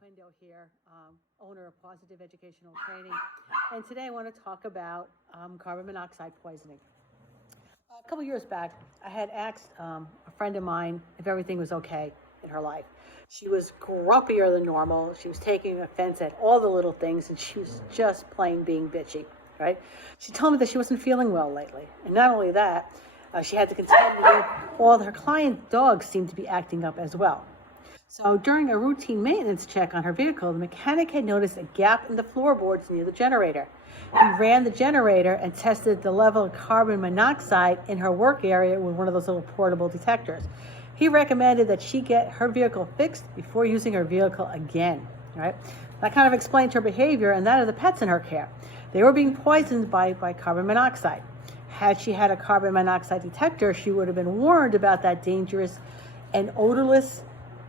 Quindo here, owner of Positive Educational Training, and today I want to talk about carbon monoxide poisoning. A couple years back, I had asked a friend of mine if everything was okay in her life. She was grumpier than normal. She was taking offense at all the little things, and she was just plain being bitchy, right? She told me that she wasn't feeling well lately, and not only that, she had to contend with all her client dogs seemed to be acting up as well. So during a routine maintenance check on her vehicle, the mechanic had noticed a gap in the floorboards near the generator. He ran the generator and tested the level of carbon monoxide in her work area with one of those little portable detectors. He recommended that she get her vehicle fixed before using her vehicle again. Right? That kind of explained her behavior and that of the pets in her care. They were being poisoned by carbon monoxide. Had she had a carbon monoxide detector, she would have been warned about that dangerous and odorless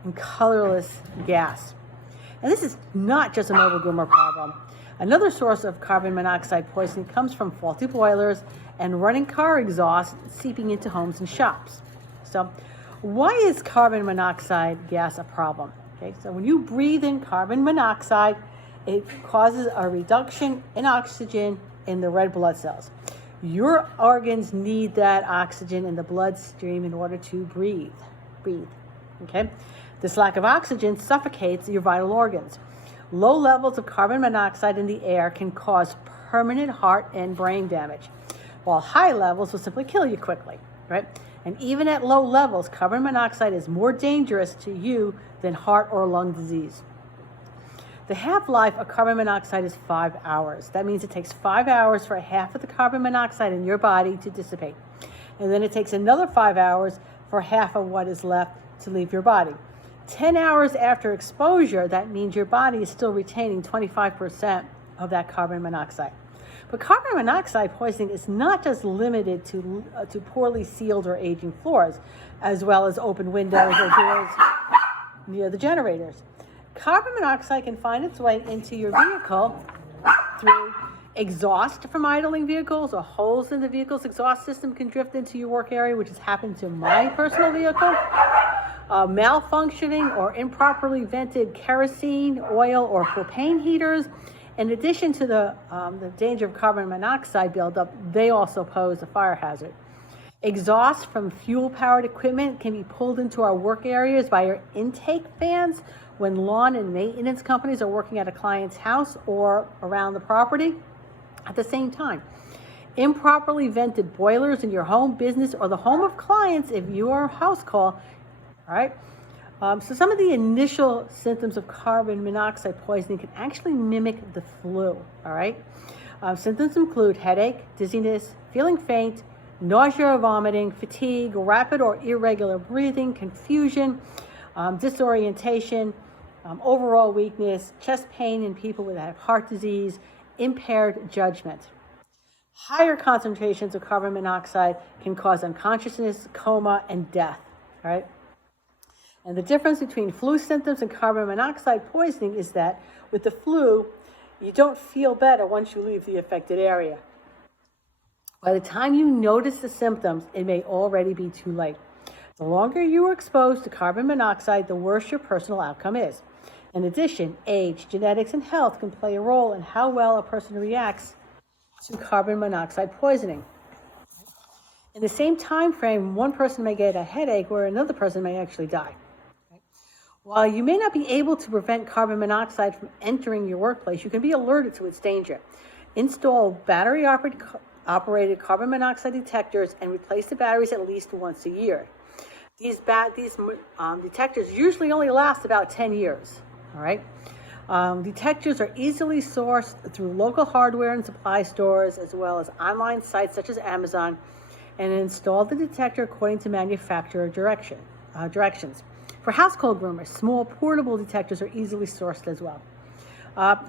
and colorless gas. And this is not just a mobile groomer problem. Another source of carbon monoxide poisoning comes from faulty boilers and running car exhaust seeping into homes and shops. So why is carbon monoxide gas a problem? Okay, so when you breathe in carbon monoxide, it causes a reduction in oxygen in the red blood cells. Your organs need that oxygen in the bloodstream in order to breathe. Okay? This lack of oxygen suffocates your vital organs. Low levels of carbon monoxide in the air can cause permanent heart and brain damage, while high levels will simply kill you quickly, right? And even at low levels, carbon monoxide is more dangerous to you than heart or lung disease. The half-life of carbon monoxide is 5 hours. That means it takes 5 hours for half of the carbon monoxide in your body to dissipate. And then it takes another 5 hours for half of what is left to leave your body. 10 hours after exposure, that means your body is still retaining 25% of that carbon monoxide. But carbon monoxide poisoning is not just limited to poorly sealed or aging floors, as well as open windows or doors near the generators. Carbon monoxide can find its way into your vehicle through exhaust from idling vehicles, or holes in the vehicle's exhaust system can drift into your work area, which has happened to my personal vehicle. Malfunctioning or improperly vented kerosene, oil, or propane heaters. In addition to the danger of carbon monoxide buildup, they also pose a fire hazard. Exhaust from fuel-powered equipment can be pulled into our work areas by our intake fans when lawn and maintenance companies are working at a client's house or around the property at the same time. Improperly vented boilers in your home, business, or the home of clients if you are a house call. All right. So some of the initial symptoms of carbon monoxide poisoning can actually mimic the flu. All right. Symptoms include headache, dizziness, feeling faint, nausea or vomiting, fatigue, rapid or irregular breathing, confusion, disorientation, overall weakness, chest pain in people that have heart disease, impaired judgment. Higher concentrations of carbon monoxide can cause unconsciousness, coma, and death. All right. And the difference between flu symptoms and carbon monoxide poisoning is that with the flu, you don't feel better once you leave the affected area. By the time you notice the symptoms, it may already be too late. The longer you are exposed to carbon monoxide, the worse your personal outcome is. In addition, age, genetics, and health can play a role in how well a person reacts to carbon monoxide poisoning. In the same time frame, one person may get a headache where another person may actually die. While you may not be able to prevent carbon monoxide from entering your workplace, you can be alerted to its danger. Install battery-operated carbon monoxide detectors and replace the batteries at least once a year. These detectors usually only last about 10 years. All right. Detectors are easily sourced through local hardware and supply stores, as well as online sites such as Amazon, and install the detector according to manufacturer directions. For household groomers, small portable detectors are easily sourced as well.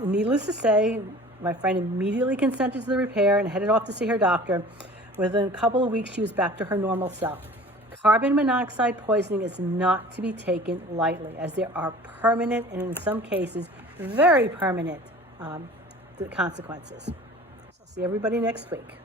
Needless to say, my friend immediately consented to the repair and headed off to see her doctor. Within a couple of weeks, she was back to her normal self. Carbon monoxide poisoning is not to be taken lightly, as there are permanent and in some cases very permanent consequences. So I'll see everybody next week.